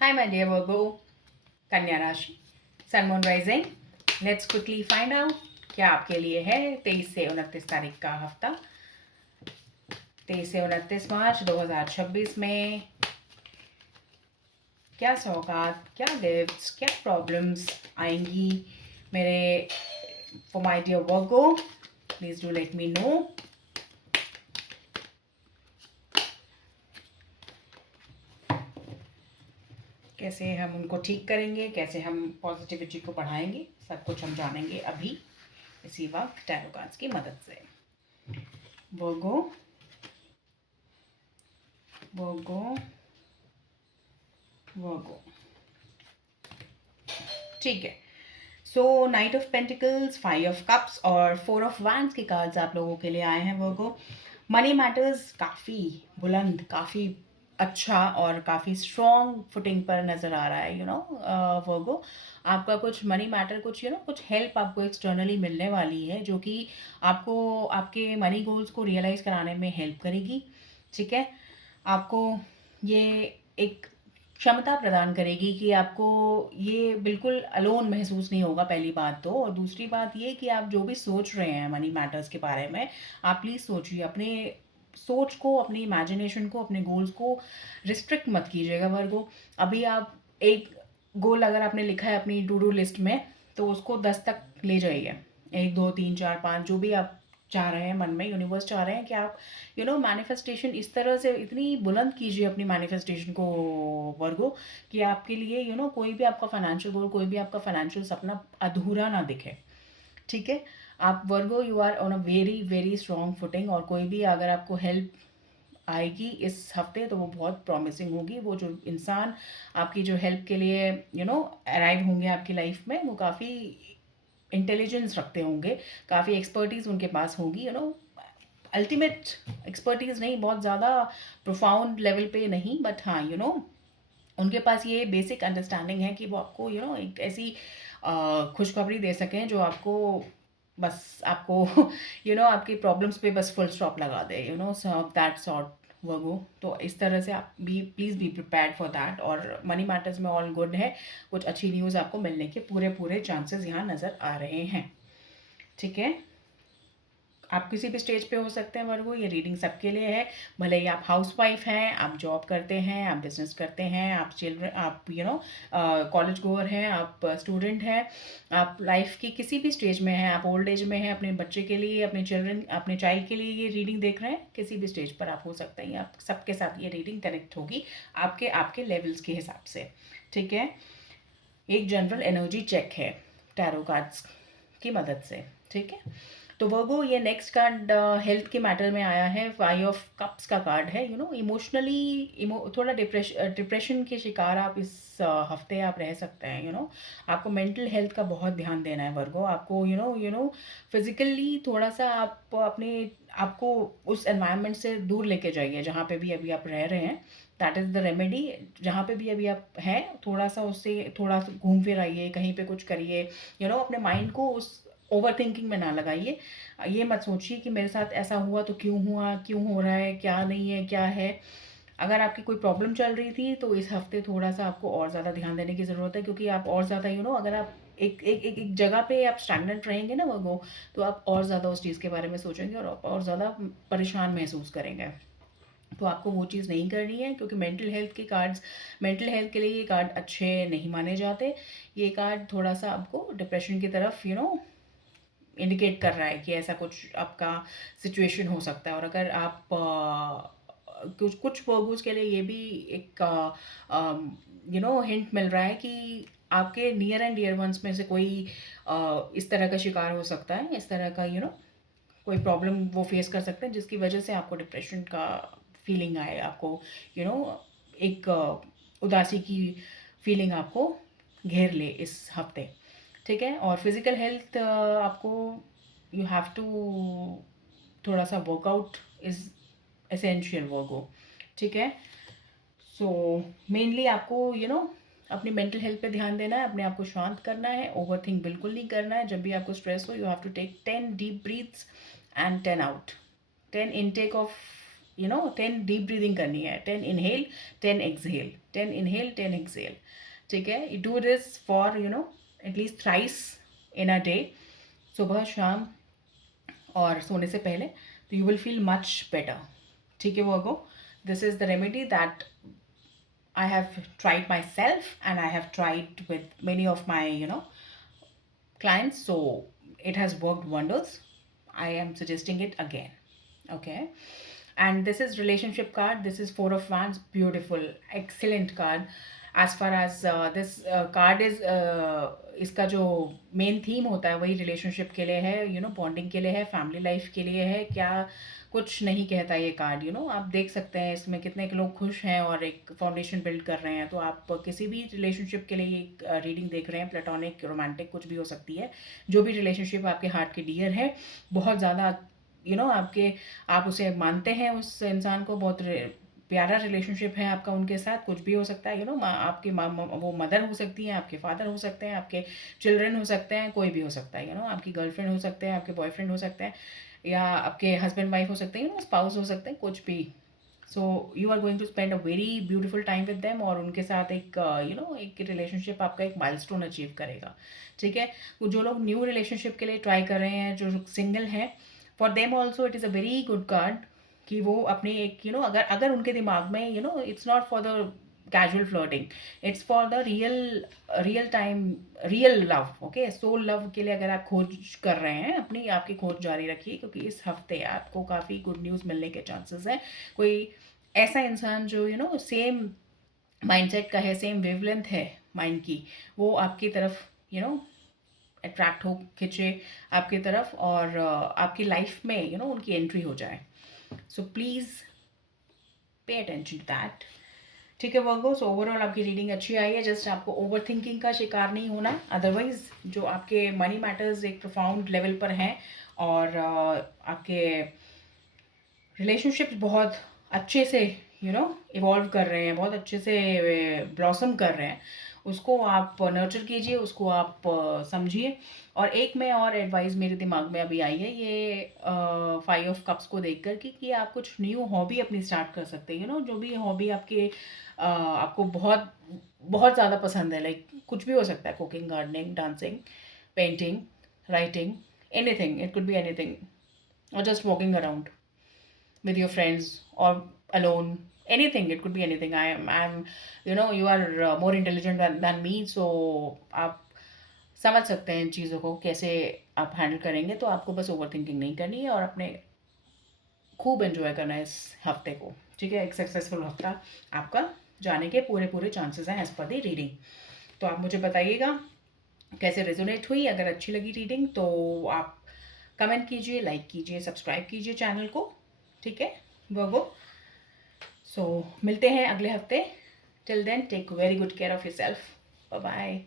Hi, my dear Virgo, कन्या राशि, sun moon rising. Let's quickly find out क्या आपके लिए है 23 से 29 तारीख का हफ्ता। 23 से 29 मार्च 2026 में क्या सौगात, क्या गिफ्ट्स, क्या प्रॉब्लम्स आएंगी मेरे for my dear Virgo. Please do let me know. कैसे हम उनको ठीक करेंगे, कैसे हम पॉजिटिविटी को बढ़ाएंगे, सब कुछ हम जानेंगे अभी इसी वक्त टैरो कार्ड्स की मदद से। वर्गो, वर्गो, वर्गो, ठीक है। So knight of pentacles, 5 of cups और 4 ऑफ वैंड्स के कार्ड्स आप लोगों के लिए आए हैं वर्गो। मनी मैटर्स काफ़ी बुलंद, काफ़ी अच्छा और काफ़ी स्ट्रॉन्ग फुटिंग पर नज़र आ रहा है वर्गो। आपका कुछ मनी मैटर, कुछ कुछ हेल्प आपको एक्सटर्नली मिलने वाली है जो कि आपको आपके मनी गोल्स को रियलाइज़ कराने में हेल्प करेगी। ठीक है, आपको ये एक क्षमता प्रदान करेगी कि आपको ये बिल्कुल अलोन महसूस नहीं होगा, पहली बात तो। और दूसरी बात ये कि आप जो भी सोच रहे हैं मनी मैटर्स के बारे में, आप प्लीज़ सोचिए, अपने सोच को, अपनी इमेजिनेशन को, अपने गोल्स को रिस्ट्रिक्ट मत कीजिएगा वर्गो। अभी आप एक गोल अगर आपने लिखा है अपनी टू डू लिस्ट में, तो उसको 10 तक ले जाइए। 1 2 3 4 5 जो भी आप चाह रहे हैं मन में, यूनिवर्स चाह रहे हैं कि आप मैनिफेस्टेशन इस तरह से इतनी बुलंद कीजिए अपनी मैनिफेस्टेशन को वर्गो, कि आपके लिए कोई भी आपका फाइनेंशियल गोल, कोई भी आपका फाइनेंशियल सपना अधूरा ना दिखे। ठीक है, आप Virgo you are on a very very strong footing. और कोई भी अगर आपको हेल्प आएगी इस हफ्ते तो वो बहुत प्रॉमिसिंग होगी। वो जो इंसान आपकी जो हेल्प के लिए अराइव होंगे आपकी लाइफ में, वो काफ़ी इंटेलिजेंस रखते होंगे, काफ़ी एक्सपर्टीज़ उनके पास होगी। अल्टीमेट एक्सपर्टीज़ नहीं, बहुत ज़्यादा प्रोफाउंड लेवल पे नहीं, बट हाँ उनके पास ये बेसिक अंडरस्टैंडिंग है कि वो आपको एक ऐसी खुशखबरी दे सकें जो आपको बस आपको आपकी प्रॉब्लम्स पे बस फुल स्टॉप लगा दे, दैट सॉर्ट वर्गो। तो इस तरह से आप भी please be prepared for that. और मनी मैटर्स में ऑल गुड है, कुछ अच्छी न्यूज़ आपको मिलने के पूरे पूरे चांसेस यहाँ नज़र आ रहे हैं। ठीक है, आप किसी भी स्टेज पे हो सकते हैं वर्गो, ये रीडिंग सबके लिए है। भले ही आप हाउसवाइफ हैं, आप जॉब करते हैं, आप बिजनेस करते हैं, आप चिल्ड्रन, आप कॉलेज गोअर हैं, आप स्टूडेंट हैं, आप लाइफ की किसी भी स्टेज में हैं, आप ओल्ड एज में हैं, अपने बच्चे के लिए, अपने चिल्ड्रन, अपने चाइल्ड के लिए ये रीडिंग देख रहे हैं, किसी भी स्टेज पर आप हो सकते हैं। आप सबके साथ ये रीडिंग कनेक्ट होगी आपके आपके लेवल्स के हिसाब से। ठीक है, एक जनरल एनर्जी चेक है टैरो कार्ड्स की मदद से। ठीक है, तो वर्गो ये नेक्स्ट कार्ड हेल्थ के मैटर में आया है। 5 ऑफ कप्स का कार्ड है। इमोशनली थोड़ा डिप्रेशन के शिकार आप इस हफ्ते आप रह सकते हैं। आपको मेंटल हेल्थ का बहुत ध्यान देना है वर्गो। आपको फिजिकली थोड़ा सा आप अपने आपको उस एनवायरनमेंट से दूर लेके जाइए जहाँ पे भी अभी आप रह रहे हैं। That is the remedy. जहाँ पे भी अभी आप हैं, थोड़ा सा उससे थोड़ा सा घूम फिर आइए, कहीं पे कुछ करिए। अपने माइंड को उस ओवर थिंकिंग में ना लगाइए। ये मत सोचिए कि मेरे साथ ऐसा हुआ तो क्यों हुआ, क्यों हो रहा है, क्या नहीं है, क्या है। अगर आपकी कोई प्रॉब्लम चल रही थी तो इस हफ्ते थोड़ा सा आपको और ज़्यादा ध्यान देने की ज़रूरत है, क्योंकि आप और ज़्यादा अगर आप एक जगह पे आप स्टैगनेंट रहेंगे ना वो, तो आप और ज़्यादा उस चीज़ के बारे में सोचेंगे और ज़्यादा परेशान महसूस करेंगे। तो आपको वो चीज़ नहीं करनी है, क्योंकि मेंटल हेल्थ के लिए ये कार्ड अच्छे नहीं माने जाते। ये कार्ड थोड़ा सा आपको डिप्रेशन की तरफ इंडिकेट कर रहा है कि ऐसा कुछ आपका सिचुएशन हो सकता है। और अगर आप कुछ कुछ वर्गोस के लिए ये भी एक हिंट मिल रहा है कि आपके नियर एंड डियर वंस में से कोई इस तरह का शिकार हो सकता है, इस तरह का कोई प्रॉब्लम वो फेस कर सकते हैं जिसकी वजह से आपको डिप्रेशन का फीलिंग आए, आपको एक उदासी की फीलिंग आपको घेर ले इस हफ्ते। ठीक है, और फिज़िकल हेल्थ आपको यू हैव टू थोड़ा सा वर्कआउट इज़ एसेंशियल वर्गो। ठीक है, सो मेनली आपको अपनी मेंटल हेल्थ पे ध्यान देना है, अपने आप को शांत करना है, ओवर थिंक बिल्कुल नहीं करना है। जब भी आपको स्ट्रेस हो, you have to take 10 deep breaths and 10 out. 10 intake of 10 deep breathing करनी है, 10 इनहेल, 10 एक्सहेल, 10 इनहेल 10 एक्सेल, ठीक है। You do this for at least thrice in a day, सुबह शाम और सोने से पहले, तो you will feel much better, ठीक है Virgo. This is the remedy that I have tried myself and I have tried with many of my clients, so it has worked wonders. I am suggesting it again. Okay. And this is relationship card. This is four of wands, beautiful, excellent card. As far as this card is इसका जो main theme होता है वही relationship के लिए है, bonding के लिए है, फैमिली लाइफ के लिए है, क्या कुछ नहीं कहता ये कार्ड। आप देख सकते हैं इसमें कितने लोग खुश हैं और एक फाउंडेशन बिल्ड कर रहे हैं। तो आप किसी भी रिलेशनशिप के लिए एक रीडिंग देख रहे हैं, प्लेटोनिक, रोमांटिक, कुछ भी हो सकती है। जो भी रिलेशनशिप आपके हार्ट के डियर है, बहुत ज़्यादा आपके, आप उसे मानते हैं उस इंसान को, बहुत प्यारा रिलेशनशिप है आपका उनके साथ, कुछ भी हो सकता है। आपकी वो मदर हो सकती हैं, आपके फादर हो सकते हैं, आपके चिल्ड्रन हो सकते हैं, कोई भी हो सकता है। आपकी गर्लफ्रेंड हो सकते हैं, आपके बॉयफ्रेंड हो सकते हैं, या आपके हस्बैंड वाइफ हो सकते हैं, स्पाउस हो सकते हैं, कुछ भी। So you are going to spend a very beautiful time with them, और उनके साथ एक एक रिलेशनशिप आपका एक माइलस्टोन अचीव करेगा, ठीक है। वो जो लोग न्यू रिलेशनशिप के लिए ट्राई कर रहे हैं, जो सिंगल हैं, for them also it is a very good card कि वो अपने एक अगर अगर उनके दिमाग में it's not for the casual flirting, it's for the real time, real love, okay, soul love के लिए अगर आप खोज कर रहे हैं, अपनी आपकी खोज जारी रखिए, क्योंकि इस हफ्ते आपको काफ़ी गुड न्यूज़ मिलने के चांसेस हैं। कोई ऐसा इंसान जो सेम माइंडसेट का है, सेम वेवलेंथ है माइंड की, वो आपकी तरफ अट्रैक्ट हो, खिंचे आपकी तरफ, और आपकी लाइफ में उनकी एंट्री हो जाए। So please pay attention to that, ठीक है वर्गो। सो ओवरऑल आपकी रीडिंग अच्छी आई है, जस्ट आपको ओवर थिंकिंग का शिकार नहीं होना। अदरवाइज जो आपके मनी मैटर्स एक प्रोफाउंड लेवल पर हैं, और आपके रिलेशनशिप्स बहुत अच्छे से इवॉल्व कर रहे हैं, बहुत अच्छे से ब्लॉसम कर रहे हैं, उसको आप नर्चर कीजिए, उसको आप समझिए। और एक में और एडवाइस मेरे दिमाग में अभी आई है, ये 5 ऑफ कप्स को देख कर कि आप कुछ न्यू हॉबी अपनी स्टार्ट कर सकते हैं। जो भी हॉबी आपके आपको बहुत बहुत ज़्यादा पसंद है, लाइक कुछ भी हो सकता है, cooking, gardening, dancing, painting, writing, anything, it could be anything, और just walking around with your friends or alone, anything, it could be anything. I'm you are more intelligent than me, so आप समझ सकते हैं इन चीज़ों को कैसे आप handle करेंगे। तो आपको बस ओवर थिंकिंग नहीं करनी है और अपने खूब एंजॉय करना है इस हफ्ते को, ठीक है। एक सक्सेसफुल हफ्ता आपका जाने के पूरे पूरे चांसेस हैं एज पर दी रीडिंग। तो आप मुझे बताइएगा कैसे रेजोनेट हुई। अगर अच्छी लगी रीडिंग तो आप कमेंट कीजिए, लाइक कीजिए, सब्सक्राइब कीजिए चैनल को, ठीक है वर्गो। सो मिलते हैं अगले हफ्ते। Till then take very good care of yourself. Bye bye.